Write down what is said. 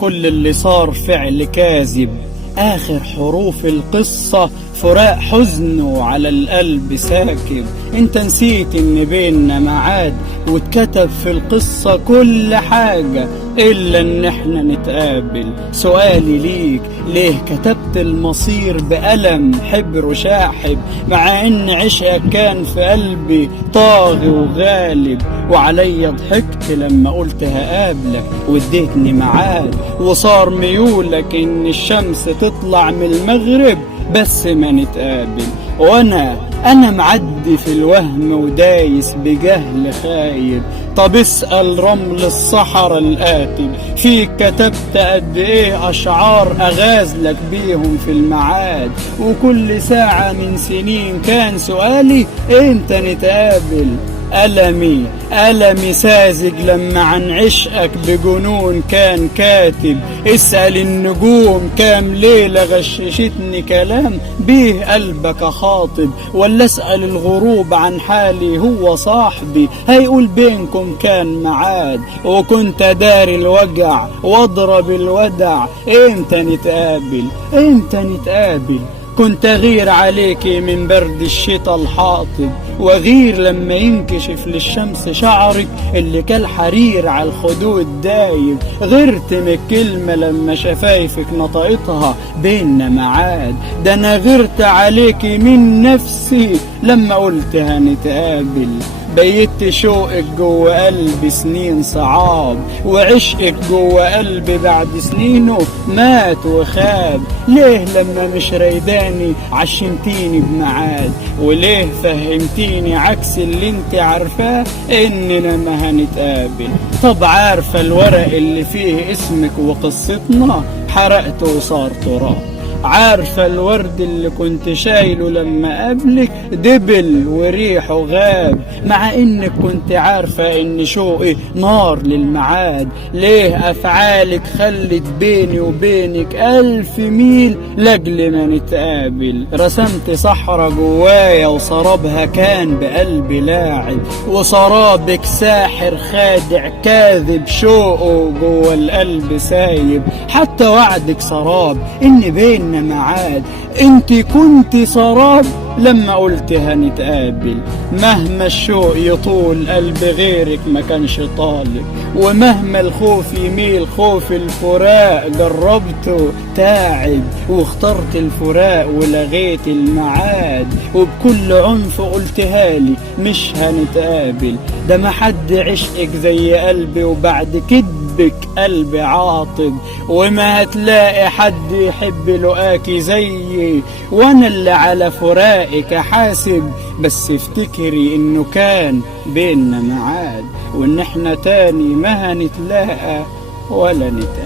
كل اللي صار فعل كاذب، آخر حروف القصة فراق حزن وعلى القلب ساكب. انت نسيت ان بيننا ميعاد واتكتب في القصة كل حاجة إلا ان احنا نتقابل. سؤالي ليك، ليه كتبت المصير بقلم حبر شاحب مع ان عشقك كان في قلبي طاغي وغالب؟ وعليا ضحكت لما قلت هقابلك واديتني ميعاد، وصار ميولك ان الشمس تطلع من المغرب بس ما نتقابل. وانا معدي في الوهم ودايس بجهل خايب. طب اسأل رمل الصحراء القاتل، فيك كتبت قد ايه اشعار اغازلك بيهم في المعاد، وكل ساعة من سنين كان سؤالي امتى نتقابل. ألمي ساذج لما عن عشقك بجنون كان كاتب. اسأل النجوم كام ليلة غششتني كلام بيه قلبك خاطب، ولا اسأل الغروب عن حالي هو صاحبي هيقول بينكم كان معاد. وكنت داري الوجع واضرب الودع امتى نتقابل. كنت أغير عليكي من برد الشتاء الحاطب، وأغير لما ينكشف للشمس شعرك اللي كالحرير على الخدود دايب. غيرت من الكلمة لما شفايفك نطقتها بيننا معاد. ده أنا غيرت عليكي من نفسي لما قلت هنتقابل. بيت شوقك جوه قلبي سنين صعاب، وعشقك جوه قلبي بعد سنينه مات وخاب. ليه لما مش رايداني عشمتيني بمعاد، وليه فهمتيني عكس اللي انت عارفاه اننا ما هنتقابل؟ طب عارفة الورق اللي فيه اسمك وقصتنا حرقته وصار تراب؟ عارفة الورد اللي كنت شايله لما قبلك دبل وريحه غاب، مع انك كنت عارفة ان شوقي نار للمعاد؟ ليه افعالك خلت بيني وبينك 1000 ميل لاجل ما نتقابل؟ رسمت صحرا جوايا وسرابها كان بقلبي لاعب، وسرابك ساحر خادع كاذب شوقه جوا القلب سايب. حتى وعدك سراب ان بيننا معاد، انت كنت سراب لما قلت هنتقابل. مهما الشوق يطول قلب غيرك ما كانش طالب، ومهما الخوف يميل خوف الفراق جربته تعب، واخترت الفراق ولغيت المعاد. وبكل عنف قلتها لي مش هنتقابل. ده ما حد عشقك زي قلبي، وبعد كدبك قلبي عاطب، وما هتلاقي حد يحب لقاكي زيي، وانا اللي على فراقك حاسب. بس افتكري انه كان بيننا ميعاد، وان احنا تاني ما هنتلاقى ولا نتقابل.